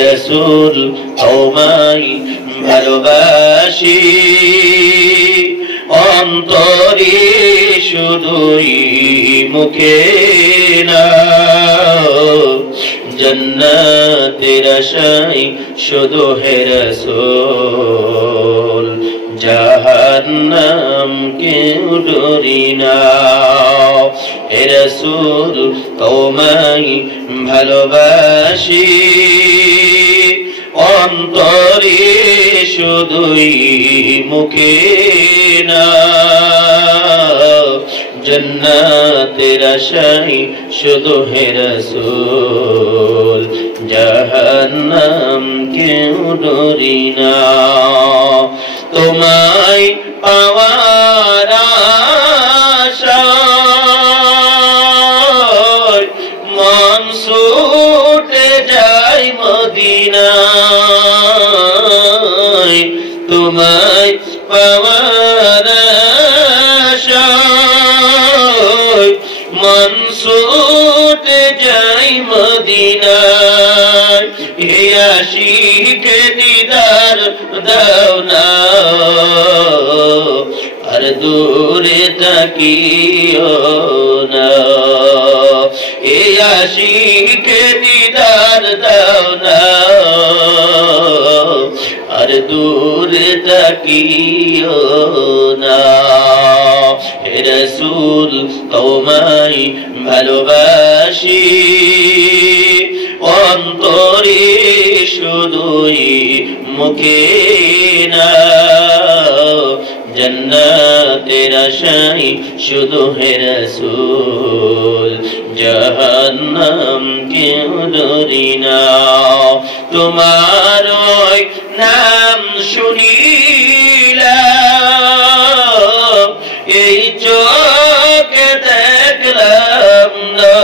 রাসূল তোমায় ভালোবাসি অন্তরে শুধুই মুখে না জান্নাতের আশায় শুধু হে রাসূল জাহান্নাম কেউ ডরি না হে রাসূল তোমায় ভালোবাসি অন্তরে শুধুই মুখে না জান্নাতের আশায় শুধু হে রাসূল জাহান্নাম কেউ ডরি না তোমায় পাওয়ার আশায় মন ছুটে যায় মদিনায় তোমায় পাওয়ার আশায় মন ছুটে যায় মদিনায় হে আশিকে দিদার দাও না আর দূরে তাকিও না হে আশিকে দিদার দাও না আর দূরে তাকিও না হে রাসূল তোমায় ভালোবাসি অন্তরে শুধুই মুখে না জান্নাতের আশায় শুধু হে রাসূল জাহান্নাম কেউ ডরি না তোমার ওই নাম শুনিলাম এই চোখে দেখলাম না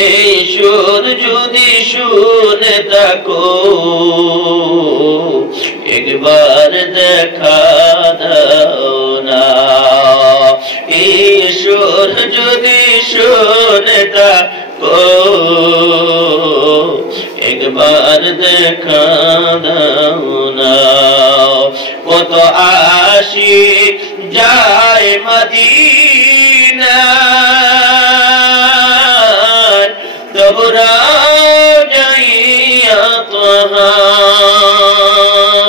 এই সুর যদি শুনে থাকো একবার দেখা দাও না এই সুর যদি শুনে থাকো একবার দেখা দাও না কত আশিক যায় মদিনা তোরা যাইয়া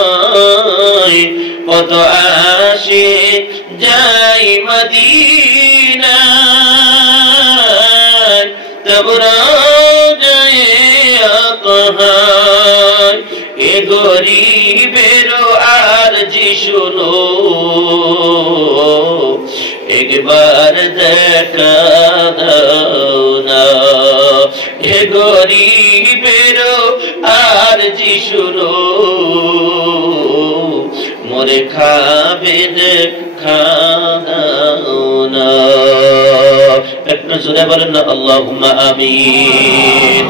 তোহায় কত আশিক যায় মদিনা তোরা যাইয়া তোহায় এ গরিবের আরজি শুনো একবার দেখা দাও না হে গরিবের আরজি শুনো মোরে খাবে দেখা দাও না একটু জোরে বলেন না আল্লাহুম্মা আমিন।